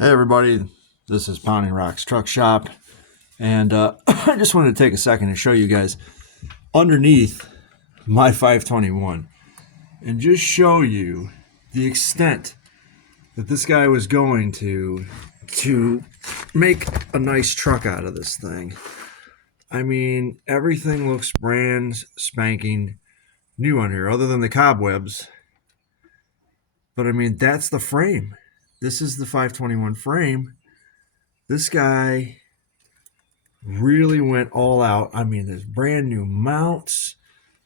Hey everybody, this is Pounding Rocks Truck Shop, and I just wanted to take a second and show you guys underneath my 521 and just show you the extent that this guy was going to make a nice truck out of this thing. I mean, everything looks brand spanking new on here, other than the cobwebs. But I mean, that's the frame. This is the 521 frame. This guy really went all out. I mean, there's brand new mounts.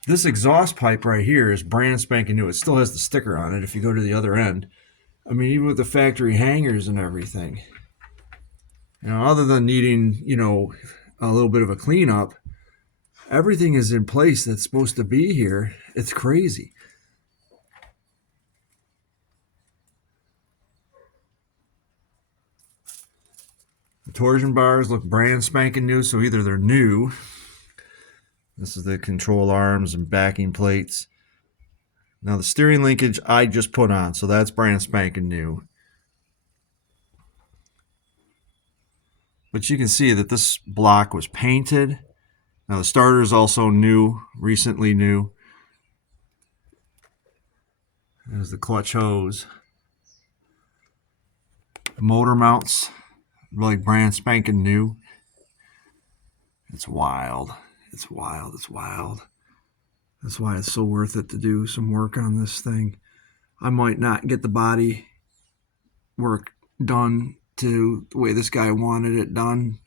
This exhaust pipe right here is brand spanking new. It still has the sticker on it if you go to the other end. I mean, even with the factory hangers and everything. Other than needing, a little bit of a cleanup, everything is in place that's supposed to be here. It's crazy. The torsion bars look brand spanking new, so either they're new. This is the control arms and backing plates. Now the steering linkage I just put on, so that's brand spanking new. But you can see that this block was painted. Now the starter is also new, recently new. There's the clutch hose. Motor mounts, like brand spanking new. It's wild. It's wild. It's wild. That's why it's so worth it to do some work on this thing. I might not get the body work done to the way this guy wanted it done,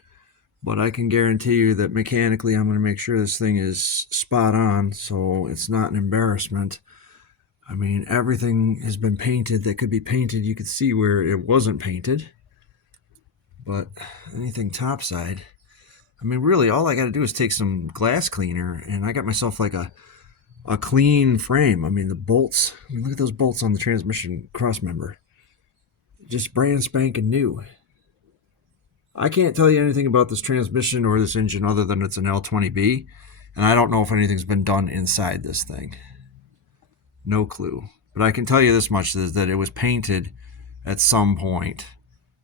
but I can guarantee you that mechanically I'm going to make sure this thing is spot on so it's not an embarrassment. I mean, everything has been painted that could be painted. You could see where it wasn't painted, but anything topside, I mean, really all I got to do is take some glass cleaner and I got myself like a clean frame. I mean, the bolts, look at those bolts on the transmission cross member. Just brand spanking new. I can't tell you anything about this transmission or this engine other than it's an L20B, and I don't know if anything's been done inside this thing. No clue. But I can tell you this much, is that it was painted at some point.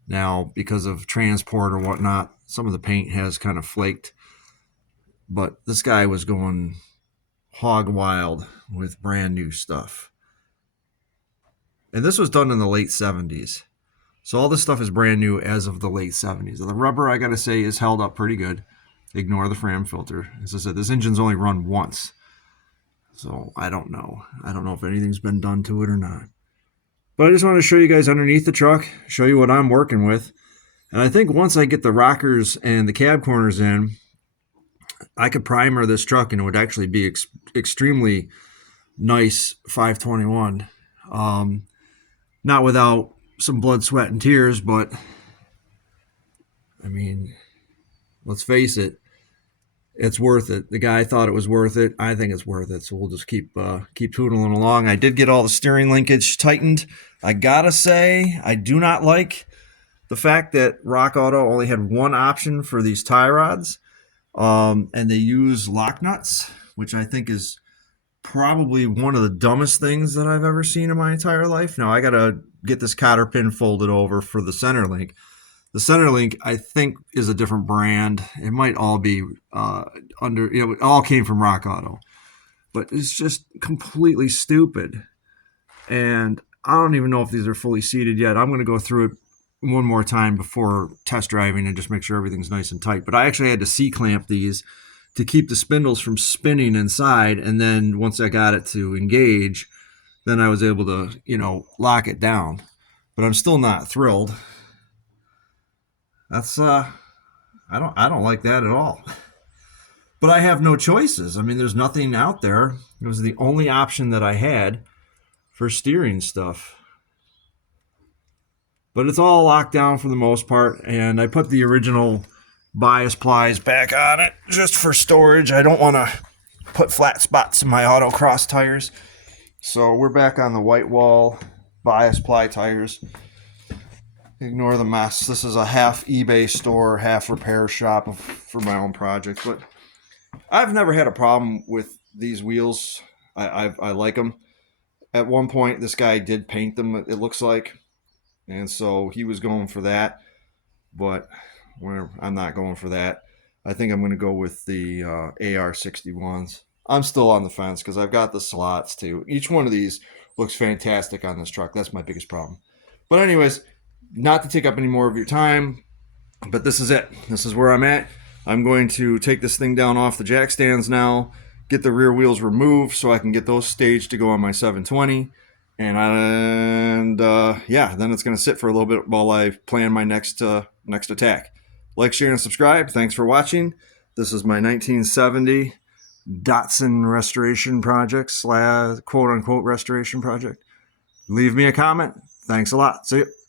Now, because of transport or whatnot, some of the paint has kind of flaked. But this guy was going hog wild with brand new stuff. And this was done in the late 70s. So all this stuff is brand new as of the late 70s. The rubber, I got to say, is held up pretty good. Ignore the fram filter. As I said, this engine's only run once. So I don't know. I don't know if anything's been done to it or not. But I just want to show you guys underneath the truck, show you what I'm working with. And I think once I get the rockers and the cab corners in, I could primer this truck and it would actually be extremely nice 521. Not without some blood, sweat, and tears, but I mean, let's face it, it's worth it. The guy thought it was worth it. I think it's worth it. So we'll just keep tootling along. I did get all the steering linkage tightened. I gotta say, I do not like the fact that Rock Auto only had one option for these tie rods, and they use lock nuts, which I think is probably one of the dumbest things that I've ever seen in my entire life. Now I gotta get this cotter pin folded over for the center link. The center link, I think, is a different brand. It might all be it all came from Rock Auto, but it's just completely stupid. And I don't even know if these are fully seated yet. I'm going to go through it one more time before test driving and just make sure everything's nice and tight. But I actually had to C-clamp these to keep the spindles from spinning inside. And then once I got it to engage, then I was able to, lock it down. But I'm still not thrilled. That's I don't like that at all. But I have no choices. I mean, there's nothing out there. It was the only option that I had for steering stuff. But it's all locked down for the most part, and I put the original bias plies back on it just for storage. I don't want to put flat spots in my autocross tires. So we're back on the white wall bias ply tires. Ignore the mess. This is a half eBay store, half repair shop for my own projects. But I've never had a problem with these wheels. I like them. At one point, this guy did paint them, it looks like. and so he was going for that, but I'm not going for that. I think I'm going to go with the AR-61s. I'm still on the fence because I've got the slots too. Each one of these looks fantastic on this truck. That's my biggest problem. But anyways, not to take up any more of your time, but this is it. This is where I'm at. I'm going to take this thing down off the jack stands now, get the rear wheels removed so I can get those staged to go on my 720. Yeah, then it's going to sit for a little bit while I plan my next attack. Like, share, and subscribe. Thanks for watching. This is my 1970 Datsun restoration project / quote unquote restoration project. Leave me a comment. Thanks a lot. See you.